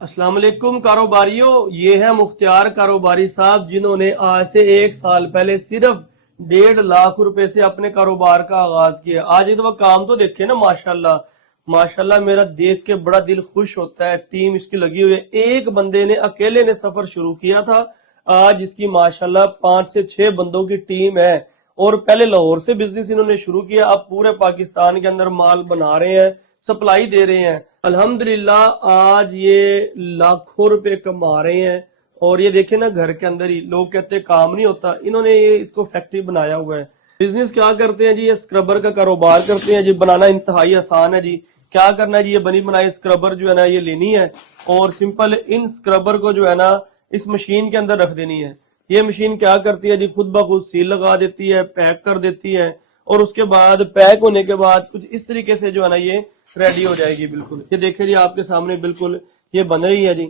अस्सलाम वालेकुम कारोबारियों, ये है मुख्तियार कारोबारी साहब जिन्होंने आज से 1 साल पहले सिर्फ 1.5 लाख रुपए से अपने कारोबार का आगाज किया। आज एक दफा काम तो देखे ना, माशाल्लाह माशाल्लाह, मेरा देख के बड़ा दिल खुश होता है। टीम इसकी लगी हुई है। एक बंदे ने अकेले ने सफर शुरू किया था, आज इसकी माशाल्लाह 5 से 6 बंदों की टीम है। और पहले लाहौर से बिजनेस इन्होंने शुरू किया, अब पूरे पाकिस्तान के अंदर माल बना रहे हैं, सप्लाई दे रहे हैं। अल्हम्दुलिल्लाह आज ये लाखों रुपए कमा रहे हैं। और ये देखे ना, घर के अंदर ही लोग कहते काम नहीं होता, इन्होंने ये इसको फैक्ट्री बनाया हुआ है। बिजनेस क्या करते हैं जी? ये स्क्रबर का कारोबार करते हैं जी। बनाना इंतहाई आसान है जी। क्या करना है जी? ये बनी बनाई स्क्रबर जो है ना, ये लेनी है और सिंपल इन स्क्रबर को जो है ना इस मशीन के अंदर रख देनी है। ये मशीन क्या करती है जी? खुद ब खुद सील लगा देती है, पैक कर देती है और उसके बाद पैक होने के बाद कुछ इस तरीके से जो है ना ये रेडी हो जाएगी। बिल्कुल ये देखिए जी, आपके सामने बिल्कुल ये बन रही है जी।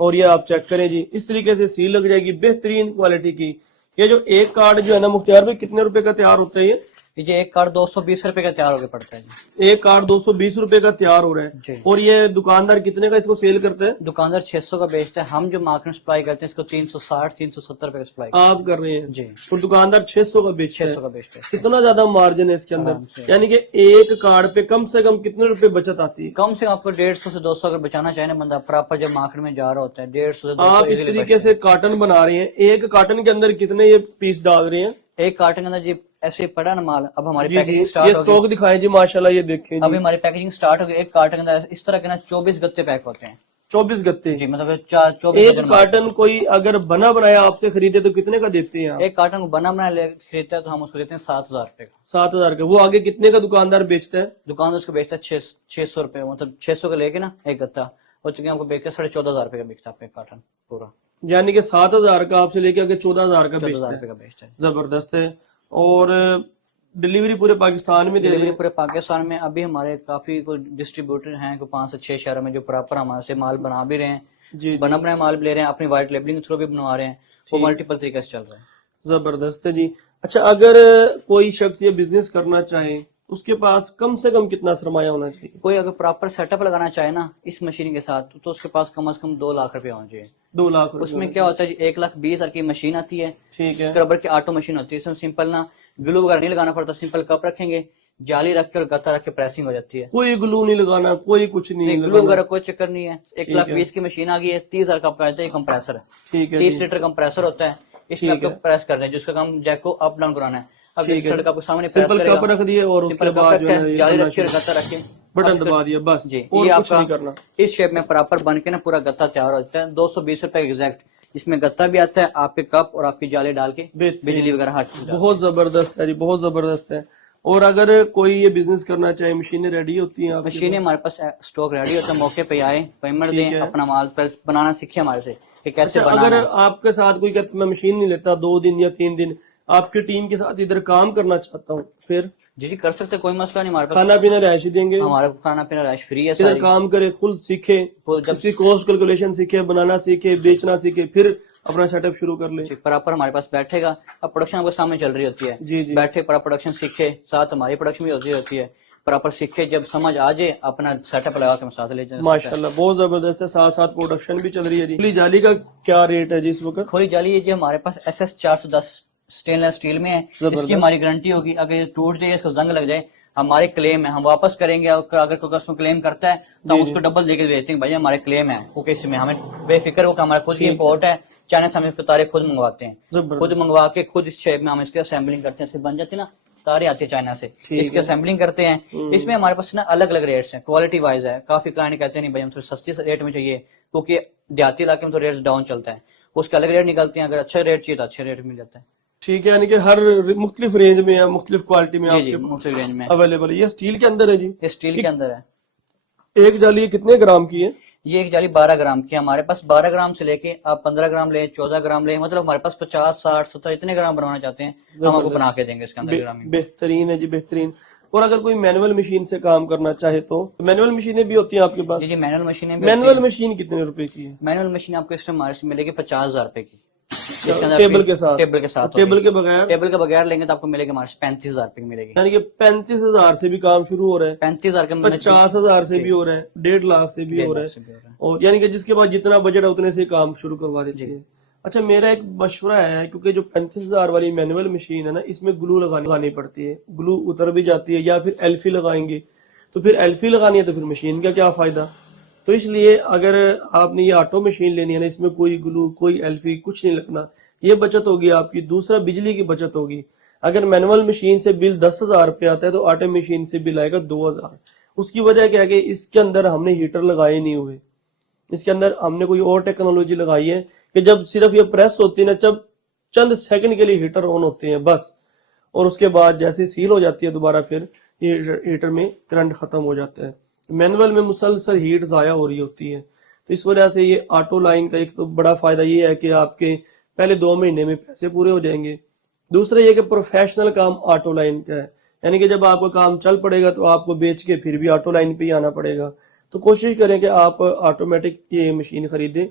और ये आप चेक करें जी, इस तरीके से सील लग जाएगी बेहतरीन क्वालिटी की। ये जो एक कार्ड जो है ना मुख्तियार भाई, कितने रुपए का तैयार होता है ये एक कार्ड 220 रुपए का तैयार होकर पड़ता है जी। एक कार्ड 220 रुपए का तैयार हो रहा है जी। और ये दुकानदार कितने का इसको सेल करते हैं? दुकानदार 600 का बेचता है, हम जो मार्केट में सप्लाई करते हैं इसको 360 370 रुपए का सप्लाई आप कर रहे हैं जी। और दुकानदार 600 का बेचता है। 600 का बेचता है। कितना ज्यादा मार्जिन है इसके आराम अंदर? से। यानी कि एक कार्ड पे कम से कम कितने रुपए बचत आती है? कम से कम आपको 150 से 200 अगर बचाना चाहे ना बंदा, प्रॉपर जब मार्केट में जा रहा होता है 150 से 200 आप इस easily तरीके बचता से कार्टन बना रहे हैं, एक कार्टन के अंदर कितने ये पीस डाल रहे हैं? है। एक कार्टन के अंदर जी ऐसे ही पड़ा ना माल। अब हमारी जी जी, पैकेजिंग ये स्टार्ट हो स्टॉक गई। दिखाएं जी, माशाल्लाह ये देखें अभी जी। हमारी पैकेजिंग स्टार्ट हो गई। एक कार्टन के अंदर इस तरह के ना 24 गत्ते पैक होते हैं 24 गत्ते जी। मतलब 24 एक डजन माल। कार्टन कोई अगर बना बनाया आपसे खरीदे तो कितने का देते हैं आप? एक कार्टन को बना बनाया खरीदता है तो हम उसको देते हैं 7000 रुपए का। 7,000 का। वो आगे कितने का दुकानदार बेचता है? दुकान उसको बेचता है 600 रुपए, मतलब 600 का लेके ना एक गत्ता, और चूंकि हमको बेच के 14,500 रुपए का बेचता है आपका कार्टन पूरा। यानी कि 7,000 का आपसे लेके आगे 14,000 का 14,000 बेचता रुपए है। का बेचता है। जबरदस्त है। और डिलीवरी पूरे पाकिस्तान में दे रहे डिलीवरी हैं? पूरे पाकिस्तान में। अभी हमारे काफी कोई डिस्ट्रीब्यूटर हैं, कोई 5 से 6 शहरों में जो प्रॉपर हमारे से माल बना भी रहे हैं, जी बना बनाए माल भी ले रहे हैं, अपनी व्हाइट लेबलिंग के थ्रू भी बनवा रहे हैं। वो मल्टीपल तरीके से चल रहा है। जबरदस्त है जी। अच्छा, अगर कोई शख्स ये बिजनेस करना चाहे उसके पास कम से कम कितना सरमाया होना चाहिए? कोई अगर प्रॉपर सेटअप लगाना चाहे ना इस मशीन के साथ तो उसके पास कम से कम 2 लाख रुपए होना चाहिए। 2 लाख रुपए। उसमें क्या होता है जी, 1,20,000 की मशीन आती है, ठीक है। स्क्रबर की ऑटो मशीन होती है। इसमें सिंपल ना ग्लू वगैरह नहीं लगाना पड़ता, सिंपल कप रखेंगे, जाली रख के और गत्ता रख के प्रेसिंग हो जाती है। कोई ग्लू नहीं लगाना, कोई कुछ नहीं ग्लू लगाना। वगैरह कोई चक्कर नहीं है। 1,20,000 की मशीन आ गई है, 30,000 का आपका आता है कंप्रेसर है, ठीक है 30 जी। लीटर कंप्रेसर होता है। इसमें ठीक आपको है। प्रेस करना है, जिसका काम जैक को अप डाउन कराना है। अब ठीक है। सड़क आपको सामने प्रेस सिंपल करेगा, कप रख दिए और सिंपल उसके कप बाद जो है ना रखे, ये जाली करना रखी और शुरू। गत्ता रखे, बटन अब दबा दिया बस। जी। और ये कुछ नहीं आपका करना। इस शेप में प्रॉपर बन के ना पूरा गत्ता तैयार हो जाता है। 220 रुपए एग्जैक्ट इसमें गत्ता भी आता है, आपके कप और आपकी जाली डाल के बिजली वगैरह हर चीज। बहुत जबरदस्त है जी, बहुत जबरदस्त है। और अगर कोई ये बिजनेस करना चाहे, मशीनें रेडी होती हैं आपके मशीनें हमारे पास स्टॉक रेडी होता है, मौके पे आए, पेमेंट ठीक दें, है। अपना माल बनाना सीखे हमारे से कि कैसे अच्छा, बनाना अगर है। आपके साथ कोई कहता मैं मशीन नहीं लेता, 2 दिन या 3 दिन आपकी टीम के साथ इधर काम करना चाहता हूँ, फिर जी जी कर सकते हैं, कोई मसला नहीं हमारे पास। खाना पीना रहायश ही देंगे? हमारा खाना पीना रैश फ्री है इधर सारी। काम करे, खुद सीखे, खुद जब इसकी कॉस्ट कैलकुलेशन सीखे, बनाना सीखे, बेचना सीखे, फिर अपना सेटअप शुरू कर ले। प्रॉपर हमारे पास बैठेगा। अब प्रोडक्शन आपके सामने चल रही होती है, जी जी। बैठे प्रॉपर प्रोडक्शन सीखे, साथ हमारी प्रोडक्शन भी होती है। प्रॉपर सीखे, जब समझ आ जाए अपना सेटअप लगा के साथ ले जाए। माशाल्लाह बहुत जबरदस्त है। साथ साथ प्रोडक्शन भी चल रही है जी। खुली जाली का क्या रेट है जी इस वक्त? खोली जाली ये जो हमारे पास SS 410 स्टेनलेस स्टील में है, इसकी हमारी गारंटी होगी। अगर ये टूट जाए, इसको जंग लग जाए, हमारे क्लेम है, हम वापस करेंगे। अगर कोई कस्टमर क्लेम करता है तो हम उसको डबल देके देते हैं, भाई हमारे क्लेम है, वो किसी में हमें बेफिक्र हो कि हमारा खुद की इंपोर्ट है। चाइना से हम इसको तारे खुद मंगवाते हैं, खुद मंगवा के खुद इस शेप में हम इसकी असेंबलिंग करते हैं। बन जाती है ना, तारे आती है चाइना से, इसकी असेंबलिंग करते हैं। इसमें हमारे पास ना अलग अलग रेट्स हैं, क्वालिटी वाइज है। काफी क्लाइंट कहते हैं नहीं भाई हम थोड़ी सस्ती रेट में चाहिए, क्योंकि देहाती इलाके में तो रेट डाउन चलता है, उसके अलग रेट निकलते हैं। अगर अच्छा रेट चाहिए तो अच्छे रेट मिल जाता है। ठीक है, यानी कि हर मुख्तलिफ रेंज में या मुख्तलिफ क्वालिटी में जी जी, आपके मुख्तलिफ रेंज में अवेलेबल है। ये स्टील के अंदर है जी? ये स्टील के अंदर है। एक जाली कितने ग्राम की है? ये एक जाली 12 ग्राम की है। हमारे पास 12 ग्राम से लेके आप 15 ग्राम ले, 14 ग्राम ले, मतलब हमारे पास 50, 60, 70 इतने ग्राम बनवाना चाहते हैं हम आपको बना के देंगे इसके अंदर ग्राम। बेहतरीन है जी, बेहतरीन। और अगर कोई मैनुअल मशीन से काम करना चाहे तो मैनुअल मशीनें भी होती हैं आपके पास? जी जी, मैनुअल मशीनें भी। मैनुअल मशीन कितने रुपए की है? मैनुअल मशीन आपको इस टाइम हमारे से मिलेगी 50,000 रुपए की। जिसके अंदर टेबल के साथ, टेबल के साथ टेबल के बगैर, टेबल के बगैर लेंगे तो आपको मिलेगी हमारे 35,000 रुपए की मिलेगी। यानी कि 35,000 से भी काम शुरू हो रहा है, 35,000 के 50,000 से भी हो रहा है, 1.5 लाख से भी हो रहा है, और यानी कि जिसके पास जितना बजट है उतने से काम शुरू करवा देती है। अच्छा, मेरा एक मशवरा है, क्योंकि जो 35,000 वाली मैनुअल मशीन है ना, इसमें ग्लू लगानी पड़ती है, ग्लू उतर भी जाती है, या फिर एल्फी लगाएंगे तो फिर एल्फी लगानी है तो फिर मशीन का क्या फायदा। तो इसलिए अगर आपने ये ऑटो मशीन लेनी है ना, इसमें कोई ग्लू, कोई एल्फी, कुछ नहीं लगना, ये बचत होगी आपकी। दूसरा, बिजली की बचत होगी। अगर मैनुअल मशीन से बिल 10,000 रुपये आता है तो ऑटो मशीन से बिल आएगा 2,000। उसकी वजह क्या है कि इसके अंदर हमने हीटर लगाए नहीं हुए, इसके अंदर हमने कोई और टेक्नोलॉजी लगाई है कि जब सिर्फ ये प्रेस होती है ना, जब चंद सेकंड के लिए हीटर ऑन होते हैं बस, और उसके बाद जैसे सील हो जाती है दोबारा, फिर ये हीटर में करंट खत्म हो जाता है। मैनुअल में मुसलसल हीट ज़ाया हो रही होती है। तो इस वजह से ये ऑटो लाइन का एक तो बड़ा फायदा ये है कि आपके पहले 2 महीने में पैसे पूरे हो जाएंगे। दूसरा ये कि प्रोफेशनल काम ऑटो लाइन का है, यानी कि जब आपका काम चल पड़ेगा तो आपको बेच के फिर भी ऑटो लाइन पे ही आना पड़ेगा। तो कोशिश करें कि आप ऑटोमेटिक ये मशीन खरीदें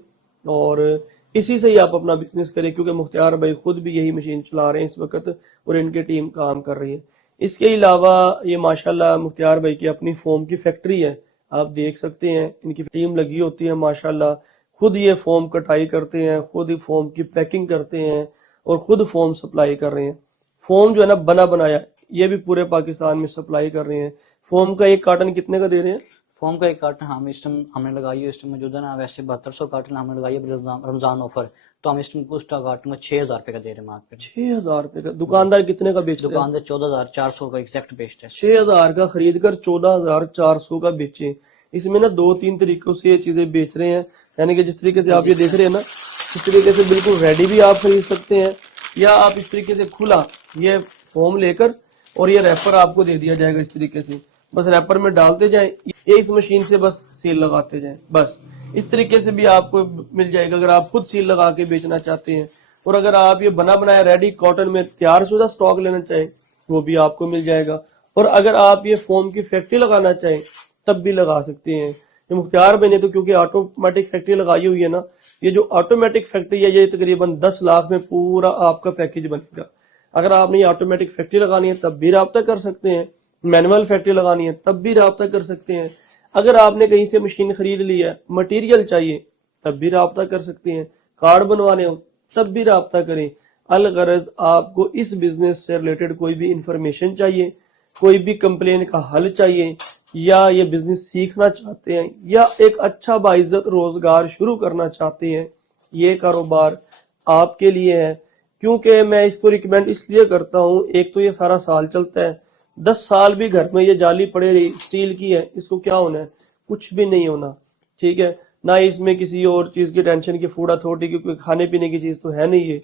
और इसी से ही आप अपना बिजनेस करें, क्योंकि मुख्तियार भाई खुद भी यही मशीन चला रहे हैं इस वक्त और इनकी टीम काम कर रही है। इसके अलावा ये माशाल्लाह मुख्तियार भाई की अपनी फोम की फैक्ट्री है, आप देख सकते हैं, इनकी टीम लगी होती है माशाल्लाह। खुद ये फोम कटाई करते हैं, खुद ही फोम की पैकिंग करते हैं और खुद फोम सप्लाई कर रहे हैं। फोम जो है ना बना बनाया, ये भी पूरे पाकिस्तान में सप्लाई कर रहे हैं। फोम का एक कार्टन कितने का दे रहे हैं? फोम का एक कार्टन हम इस टाइम हमने लगाई है, इस टाइम मौजूद है ना, वैसे 7200 कार्टन हमने लगाई है रमजान ऑफर, तो हम इस टाइम कुछ कार्टन को 6,000 रुपए का दे रहे हैं मार्केट। 6,000 रुपए का? दुकानदार कितने का बेचते हैं? दुकानदार 14,400 का एग्जैक्ट बेचते हैं। 6,000 का खरीद कर 14,400 का बेचे। इसमें ना 2-3 तरीकों से ये चीजें बेच रहे हैं, यानी कि जिस तरीके से आप ये देख रहे हैं ना, इस तरीके से बिल्कुल रेडी भी आप खरीद सकते हैं, या आप इस तरीके से खुला ये फोम लेकर और ये रैपर आपको दे दिया जाएगा इस तरीके से, बस रैपर में डालते जाएं, ये इस मशीन से बस सील लगाते जाएं, बस इस तरीके से भी आपको मिल जाएगा अगर आप खुद सील लगा के बेचना चाहते हैं। और अगर आप ये बना बनाया रेडी कॉटन में तैयार शुदा स्टॉक लेना चाहें वो भी आपको मिल जाएगा। और अगर आप ये फोम की फैक्ट्री लगाना चाहें तब भी लगा सकते हैं। ये मुख्तियार भाई ने तो क्योंकि ऑटोमेटिक फैक्ट्री लगाई हुई है ना, ये जो ऑटोमेटिक फैक्ट्री है ये तकरीबन 10 लाख में पूरा आपका पैकेज बनेगा। अगर आपने ये ऑटोमेटिक फैक्ट्री लगानी है तब भी राब्ता कर सकते हैं, मैनुअल फैक्ट्री लगानी है तब भी राब्ता कर सकते हैं, अगर आपने कहीं से मशीन खरीद ली है, मटेरियल चाहिए तब भी राब्ता कर सकते हैं, कार्ड बनवाने हो तब भी राब्ता करें। अलगरज आपको इस बिजनेस से रिलेटेड कोई भी इंफॉर्मेशन चाहिए, कोई भी कंप्लेन का हल चाहिए, या ये बिजनेस सीखना चाहते हैं, या एक अच्छा बाइज्जत रोजगार शुरू करना चाहते हैं, ये कारोबार आपके लिए है। क्योंकि मैं इसको रिकमेंड इसलिए करता हूँ, एक तो ये सारा साल चलता है, 10 साल भी घर में ये जाली पड़े रही, स्टील की है, इसको क्या होना है? कुछ भी नहीं होना, ठीक है ना। इसमें किसी और चीज की टेंशन की, फूड अथॉरिटी की कोई खाने पीने की चीज तो है नहीं ये,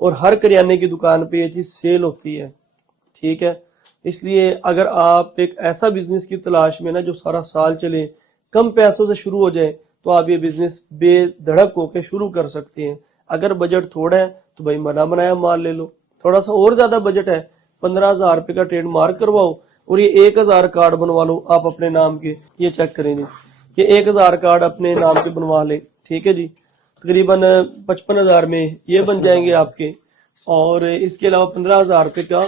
और हर करियाने की दुकान पे ये चीज सेल होती है, ठीक है। इसलिए अगर आप एक ऐसा बिजनेस की तलाश में ना जो सारा साल चले, कम पैसों से शुरू हो जाए, तो आप ये बिजनेस बेधड़क होकर शुरू कर सकते हैं। अगर बजट थोड़ा है तो भाई बना बनाया माल ले लो, थोड़ा सा और ज्यादा बजट है 15,000 रुपए का ट्रेड मार्क करवाओ और ये 1,000 कार्ड बनवा लो आप अपने नाम के। ये चेक करेंगे, ये 1,000 कार्ड अपने नाम के बनवा ले, ठीक है जी, तकरीबन 55,000 में ये बन जाएंगे आपके। और इसके अलावा 15,000 रुपए का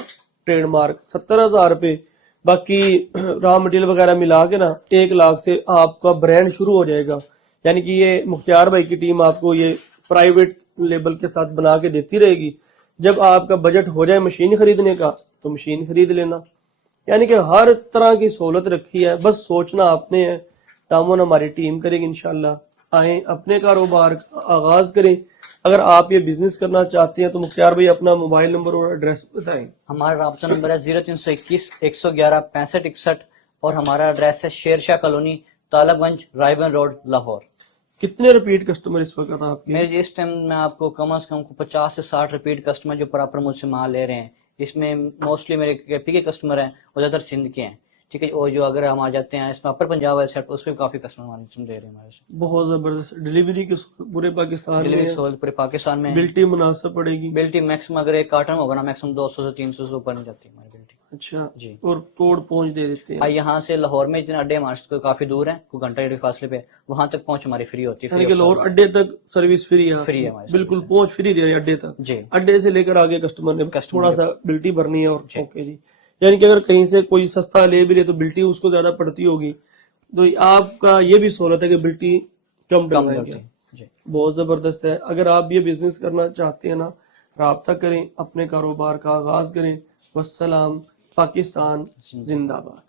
ट्रेड मार्क, 70,000 रुपए, बाकी रॉ मटेरियल वगैरह मिला के ना 1 लाख से आपका ब्रांड शुरू हो जाएगा। यानी कि ये मुख्तियार भाई की टीम आपको ये प्राइवेट लेबल के साथ बना के देती रहेगी। जब आपका बजट हो जाए मशीन खरीदने का तो मशीन खरीद लेना। यानी कि हर तरह की सहूलत रखी है, बस सोचना आपने है, तामुन हमारी टीम करेगी इंशाल्लाह। आए अपने कारोबार का आगाज करें। अगर आप ये बिजनेस करना चाहते हैं तो मुख्तियार भाई अपना मोबाइल नंबर और एड्रेस बताएं। हमारा राब्ता नंबर है 0321 111 65 61 और हमारा एड्रेस है शेरशाह कॉलोनी, तालाबगंज, रायबन रोड, लाहौर। कितने रिपीट कस्टमर इस वक्त आपके? मेरे इस टाइम में आपको कम से कम 50 से 60 रिपीट कस्टमर जो प्रॉपर मुझसे माल ले रहे हैं। इसमें मोस्टली मेरे केपी के कस्टमर हैं और ज़्यादातर सिंध के हैं, ठीक है। और जो अगर हम आ जाते हैं इसमें अपर पंजाब वाले सेट, उसमें काफ़ी कस्टमर हमारे ले रहे हैं हमारे से। बहुत जबरदस्त डिलीवरी की पूरे पाकिस्तान में, डिलीवरी सहूलत पूरे पाकिस्तान में। बिल्टी मुनासिब पड़ेगी। बिल्टी मैक्सिमम अगर एक कार्टन होगा ना, मैक्सिमम 200 से 300 से ऊपर नहीं जाती हमारी बिल्टी। اچھا جی اور توڑ پہنچ دے دیتے ہیں. یہاں سے لاہور میں جتنے اڈے ہمارے کافی دور ہیں، کوئی گھنٹہ ڈیڑھ فاصلے پہ، وہاں تک پہنچ ہماری فری ہوتی ہے، یعنی فری کہ لاہور اڈے تک سروس فری ہے فری ہے ہماری بالکل پہنچ فری دے رہے ہیں اڈے تک. جی اڈے سے لے کر آگے کسٹمر نے کسٹمر تھوڑا کے سا بلٹی بھرنی ہے اور جی اوکے جی. یعنی کہ اگر کہیں سے کوئی سستا لے بھی لے تو بلٹی اس کو زیادہ پڑتی ہوگی، تو آپ کا یہ بھی سہولت ہے کہ بلٹی کم کم ڈلوائیں گے. ہوتی ہے. جی بہت زبردست ہے. اگر آپ یہ بزنس کرنا چاہتے ہیں نا، رابطہ کریں، اپنے کاروبار کا آغاز کریں. والسلام. پاکستان زندہ باد.